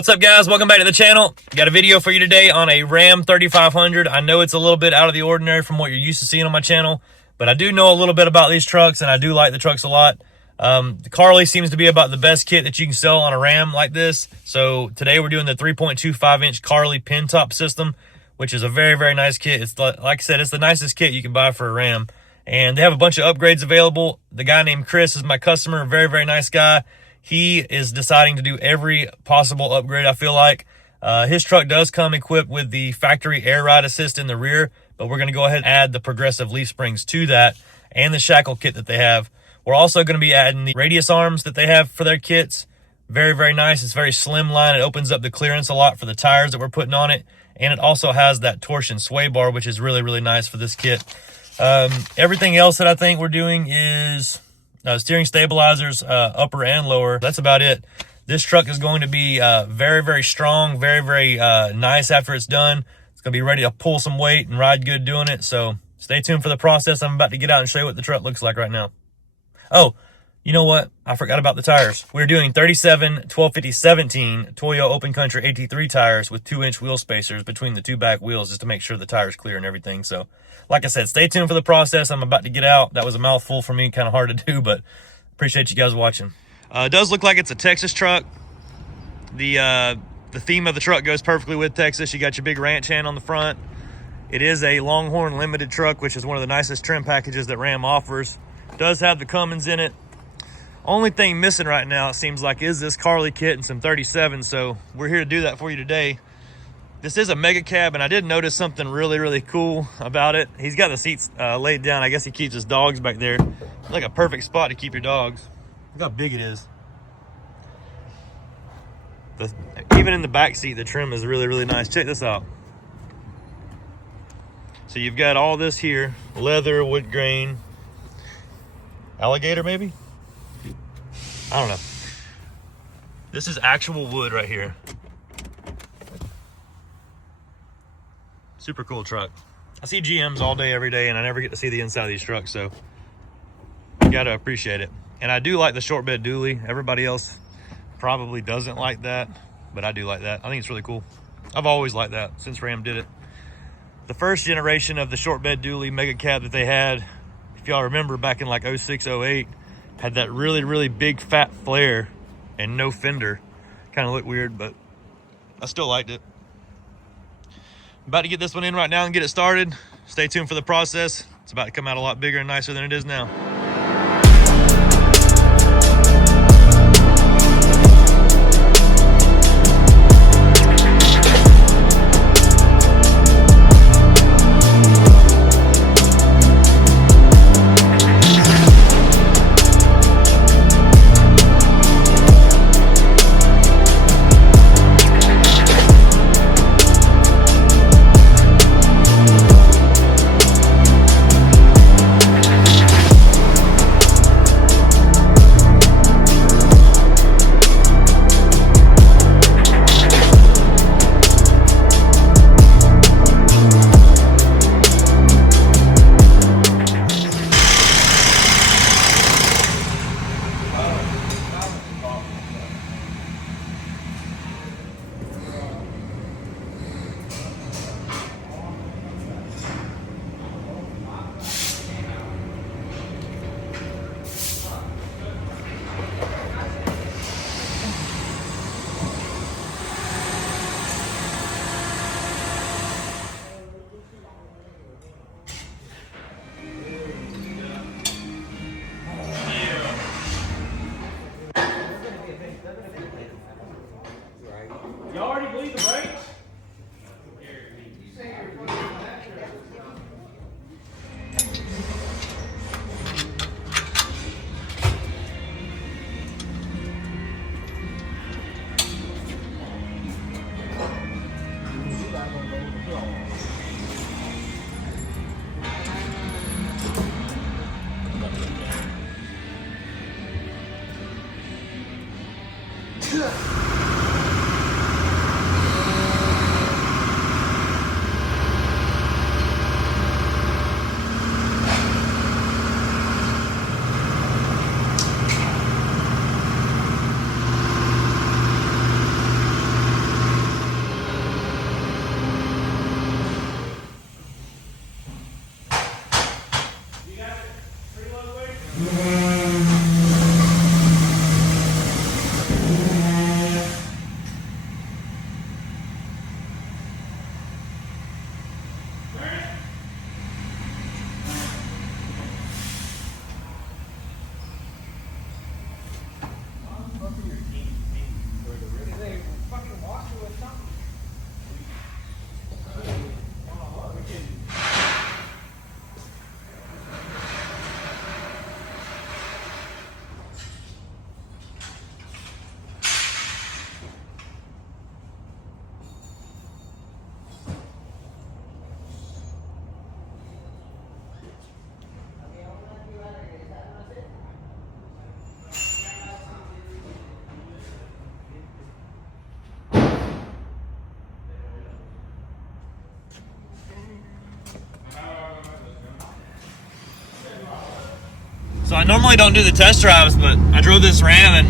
What's up, guys? Welcome back to the channel. Got a video for you today on a Ram 3500. I know it's a little bit out of the ordinary from what you're used to seeing on my channel, but I do know a little bit about these trucks, and I do like the trucks a lot. The CARLI seems to be about the best kit that you can sell on a Ram like this. So today we're doing the 3.25-inch CARLI Pintop system, which is a very, very nice kit. It's like I said, it's the nicest kit you can buy for a Ram. And they have a bunch of upgrades available. The guy named Chris is my customer, very, very nice guy. He is deciding to do every possible upgrade, I feel like. His truck does come equipped with the factory air ride assist in the rear, but we're going to go ahead and add the progressive leaf springs to that and the shackle kit that they have. We're also going to be adding the radius arms that they have for their kits. Very, very nice. It's very slimline. It opens up the clearance a lot for the tires that we're putting on it. And it also has that torsion sway bar, which is really, really nice for this kit. Everything else that I think we're doing is steering stabilizers, upper and lower. That's about it. This truck is going to be very, very strong, very, very nice after it's done. It's going to be ready to pull some weight and ride good doing it. So stay tuned for the process. I'm about to get out and show you what the truck looks like right now. Oh, you know what? I forgot about the tires. We're doing 37 1250 17 Toyo Open Country AT3 tires with 2-inch wheel spacers between the two back wheels just to make sure the tire's clear and everything. So like I said, stay tuned for the process. I'm about to get out. That was a mouthful for me, kind of hard to do, but appreciate you guys watching. It does look like it's a Texas truck. The theme of the truck goes perfectly with Texas. You got your big ranch hand on the front. It is a Longhorn limited truck, which is one of the nicest trim packages that Ram offers. Does have the Cummins in it. Only thing missing right now, it seems like, is this CARLI kit and some 37, so we're here to do that for you today. This is a mega cab, and I did notice something really, really cool about it. He's got the seats laid down. I guess he keeps his dogs back there. Like a perfect spot to keep your dogs. Look how big it is. Even in the back seat, the trim is really, really nice. Check this out. So you've got all this here, leather, wood grain, alligator maybe? I don't know. This is actual wood right here. Super cool truck. I see GMs all day, every day, and I never get to see the inside of these trucks, so you gotta appreciate it. And I do like the short bed dually. Everybody else probably doesn't like that, but I do like that. I think it's really cool. I've always liked that since Ram did it. The first generation of the short bed dually mega cab that they had, if y'all remember back in like 06, 08, had that really, really big fat flare and no fender. Kind of looked weird, but I still liked it. About to get this one in right now and get it started. Stay tuned for the process. It's about to come out a lot bigger and nicer than it is now. So I normally don't do the test drives, but I drove this Ram and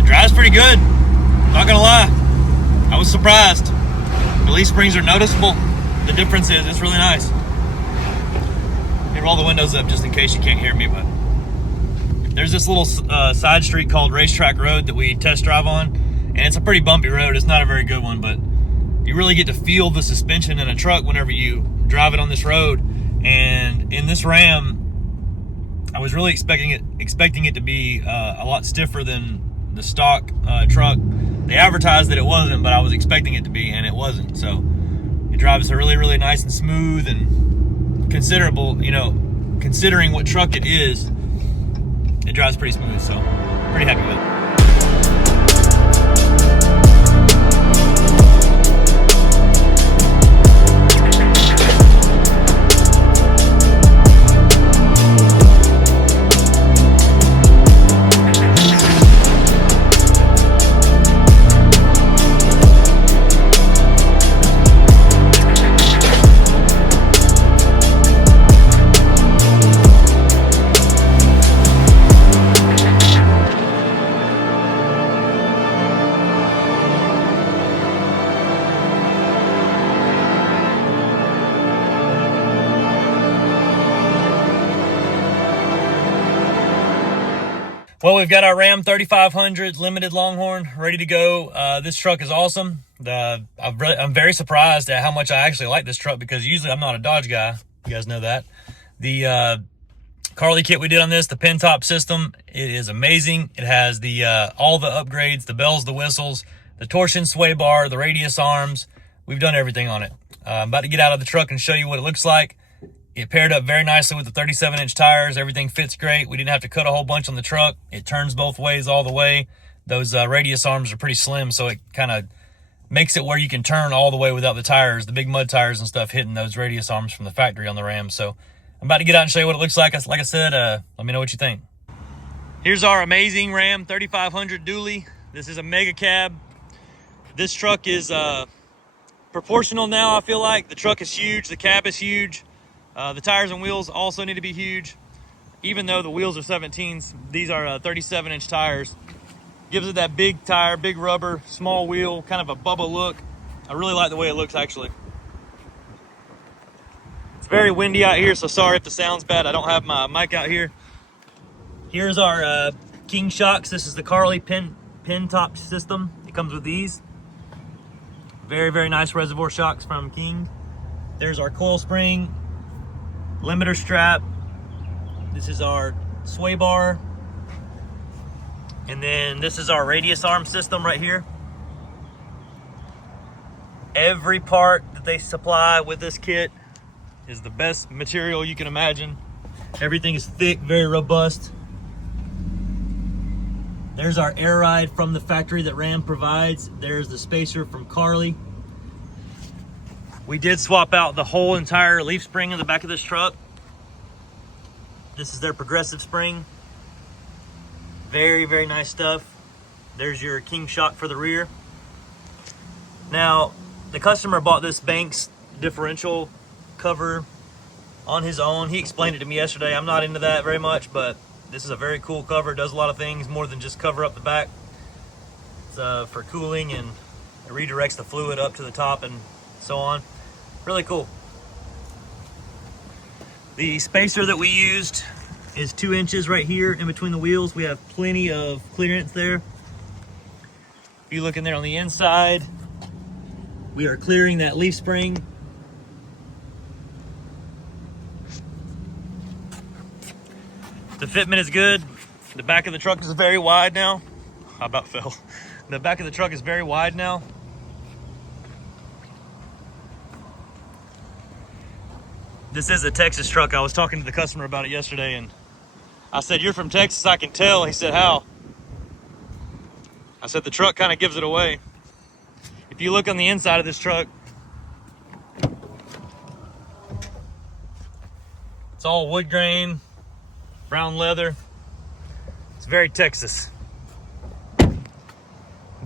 it drives pretty good. Not gonna lie, I was surprised. The leaf springs are noticeable. The difference is it's really nice. Let me roll the windows up just in case you can't hear me, but there's this little side street called Racetrack Road that we test drive on, and it's a pretty bumpy road. It's not a very good one, but you really get to feel the suspension in a truck whenever you drive it on this road. And in this Ram, I was really expecting it to be a lot stiffer than the stock truck. They advertised that it wasn't, but I was expecting it to be, and it wasn't. So it drives really, really nice and smooth and considerable, you know, considering what truck it is, it drives pretty smooth. So pretty happy with it. Well, we've got our Ram 3500 Limited Longhorn ready to go. This truck is awesome. I'm very surprised at how much I actually like this truck, because usually I'm not a Dodge guy. You guys know that. The CARLI kit we did on this, the Pintop system, it is amazing. It has the all the upgrades, the bells, the whistles, the torsion sway bar, the radius arms. We've done everything on it. I'm about to get out of the truck and show you what it looks like. It paired up very nicely with the 37-inch tires. Everything fits great. We didn't have to cut a whole bunch on the truck. It turns both ways all the way. Those radius arms are pretty slim, so it kind of makes it where you can turn all the way without the tires, the big mud tires and stuff, hitting those radius arms from the factory on the Ram. So I'm about to get out and show you what it looks like. Like I said, let me know what you think. Here's our amazing Ram 3500 dually. This is a mega cab. This truck is proportional now, I feel like. The truck is huge. The cab is huge. The tires and wheels also need to be huge. Even though the wheels are 17s, these are 37-inch tires. Gives it that big tire, big rubber, small wheel, kind of a Bubba look. I really like the way it looks, actually. It's very windy out here, so sorry if the sound's bad. I don't have my mic out here. Here's our King shocks. This is the CARLI Pintop system. It comes with these. Very, very nice reservoir shocks from King. There's our coil spring, limiter strap. This is our sway bar. And then this is our radius arm system right here. Every part that they supply with this kit is the best material you can imagine. Everything is thick, very robust. There's our air ride from the factory that Ram provides. There's the spacer from CARLI. We did swap out the whole entire leaf spring in the back of this truck. This is their progressive spring. Very, very nice stuff. There's your King shock for the rear. Now, the customer bought this Banks differential cover on his own. He explained it to me yesterday. I'm not into that very much, but this is a very cool cover. It does a lot of things more than just cover up the back. It's for cooling, and it redirects the fluid up to the top and so on. Really cool. The spacer that we used is 2 inches right here in between the wheels. We have plenty of clearance there. If you look in there on the inside, we are clearing that leaf spring. The fitment is good. The back of the truck is very wide now. I about fell. The back of the truck is very wide now. This is a Texas truck. I was talking to the customer about it yesterday, and I said, "You're from Texas, I can tell." He said, "How?" I said, "The truck kind of gives it away." If you look on the inside of this truck, it's all wood grain, brown leather. It's very Texas.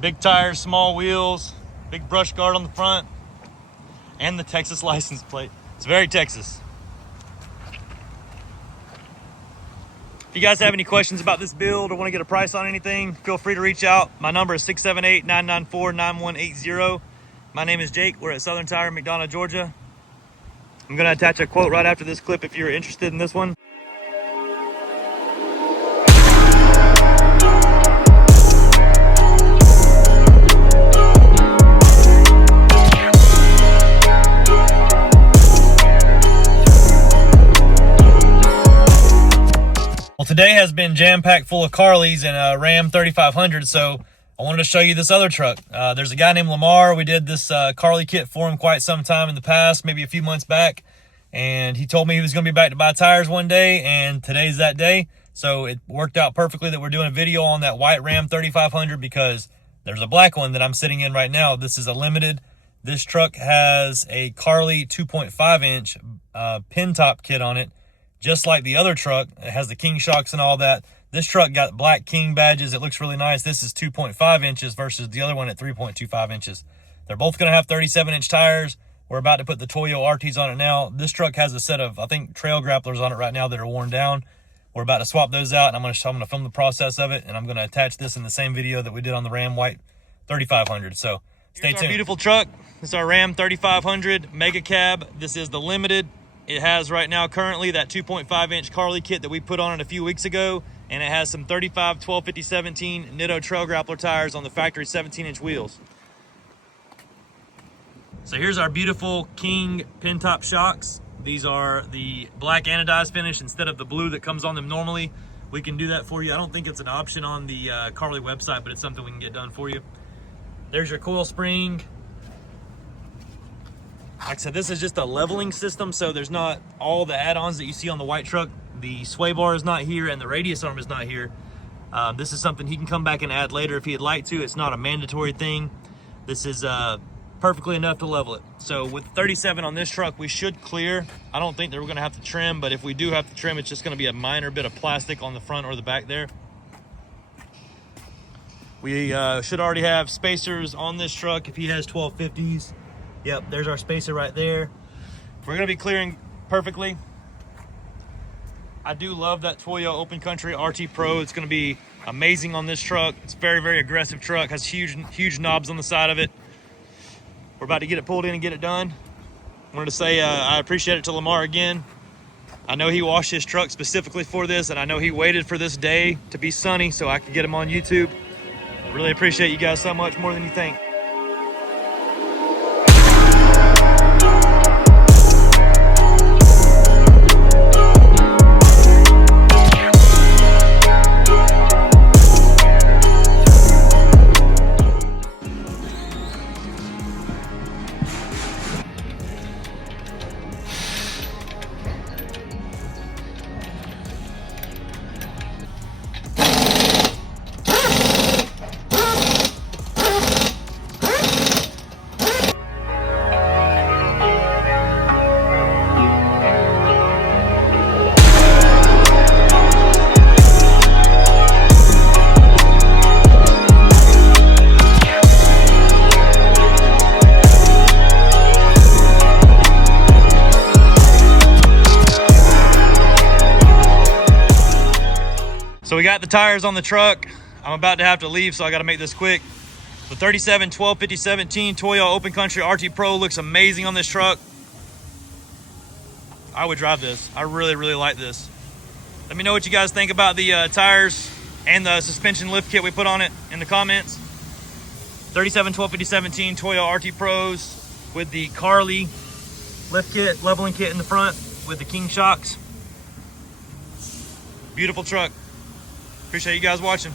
Big tires, small wheels, big brush guard on the front, and the Texas license plate. It's very Texas. If you guys have any questions about this build or want to get a price on anything, feel free to reach out. My number is 678-994-9180. My name is Jake. We're at Southern Tire, McDonough, Georgia. I'm going to attach a quote right after this clip if you're interested in this one. Well, today has been jam-packed full of CARLIs and a Ram 3500, so I wanted to show you this other truck. There's a guy named Lamar. We did this CARLI kit for him quite some time in the past, maybe a few months back, and he told me he was going to be back to buy tires one day, and today's that day. So it worked out perfectly that we're doing a video on that white Ram 3500 because there's a black one that I'm sitting in right now. This is a limited. This truck has a CARLI 2.5-inch Pintop kit on it. Just like the other truck, it has the King shocks and all that. This truck got black King badges. It looks really nice. This is 2.5 inches versus the other one at 3.25 inches. They're both going to have 37-inch tires. We're about to put the Toyo RTs on it now. This truck has a set of, I think, trail grapplers on it right now that are worn down. We're about to swap those out, and I'm going to film the process of it, and I'm going to attach this in the same video that we did on the Ram White 3500. So stay tuned. Here's our beautiful truck. This is our Ram 3500 Mega Cab. This is the limited. It has right now currently that 2.5-inch CARLI kit that we put on it a few weeks ago, and it has some 35 1250 17 Nitto trail grappler tires on the factory 17-inch wheels. So here's our beautiful King Pintop shocks. These are the black anodized finish instead of the blue that comes on them normally. We can do that for you. I don't think it's an option on the CARLI website, but it's something we can get done for you. There's your coil spring. Like I said, this is just a leveling system, so there's not all the add-ons that you see on the white truck. The sway bar is not here, and the radius arm is not here. This is something he can come back and add later if he'd like to. It's not a mandatory thing. This is perfectly enough to level it. So with 37 on this truck, we should clear. I don't think that we're going to have to trim, but if we do have to trim, it's just going to be a minor bit of plastic on the front or the back there. We should already have spacers on this truck if he has 1250s. Yep, there's our spacer right there. We're gonna be clearing perfectly. I do love that Toyo Open Country RT Pro. It's gonna be amazing on this truck. It's a very, very aggressive truck. Has huge knobs on the side of it. We're about to get it pulled in and get it done. I wanted to say I appreciate it to Lamar again. I know he washed his truck specifically for this, and I know he waited for this day to be sunny so I could get him on YouTube. Really appreciate you guys so much, more than you think. So we got the tires on the truck. I'm about to have to leave, so I got to make this quick. The 37 1250 17 Toyo Open Country RT Pro looks amazing on this truck. I would drive this. I really, really like this. Let me know what you guys think about the tires and the suspension lift kit we put on it in the comments. 37 1250 17 Toyo RT Pros with the CARLI lift kit, leveling kit in the front with the King shocks. Beautiful truck. Appreciate you guys watching.